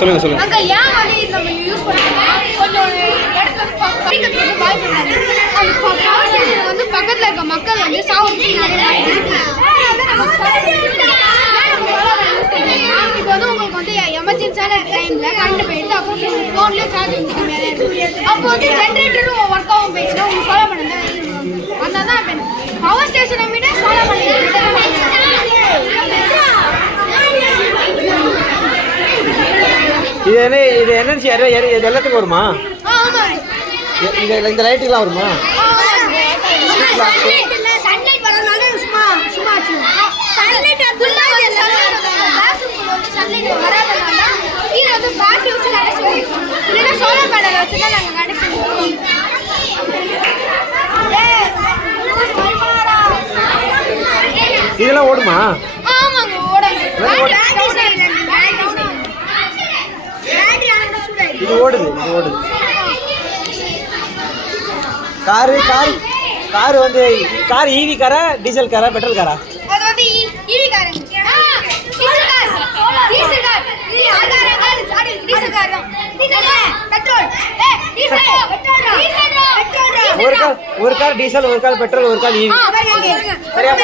சொல்லுங்க சொல்லுங்க. அங்க ஏன் வந்து நம்ம யூஸ் பண்ணுறோம்னா கொஞ்சம் இடத்துல படிக்கிறதுக்கு வாய்ப்பு இல்லை. அந்த பவர் ஸ்டேஷன் வந்து பக்கத்தில் இருக்க மக்கள் வந்து சாவுறதுக்கு நிறைய இப்போ வந்து உங்களுக்கு வந்து எமர்ஜென்சியான டைமில் கரண்ட் போயிட்டு அப்புறம் ஃபோன்லேயே சார்ஜ் வந்து கம்மியாக இருக்குது. அப்போ வந்து ஜென்ரேட்டரும் ஒர்க் ஆகும் போயிடுச்சுன்னா உங்களுக்கு ஃபாலோ பண்ண தான் அதனால தான் பவர் ஸ்டேஷனை விட ஃபாலோ பண்ணி இது எனர்ஜி இது எல்லாத்துக்கும் வருமா? இந்த லைட்டுக்கெல்லாம் வருமா? இதெல்லாம் ஓடுமா? இது ஓடுது. கார் வந்து கார் ஈவி காரா டீசல் காரா பெட்ரோல் காரா? அது வந்து ஈவி கார். ஒரு கார் டீசல், ஒரு கார் பெட்ரோல், ஒரு கார் ஈவி. சரியா?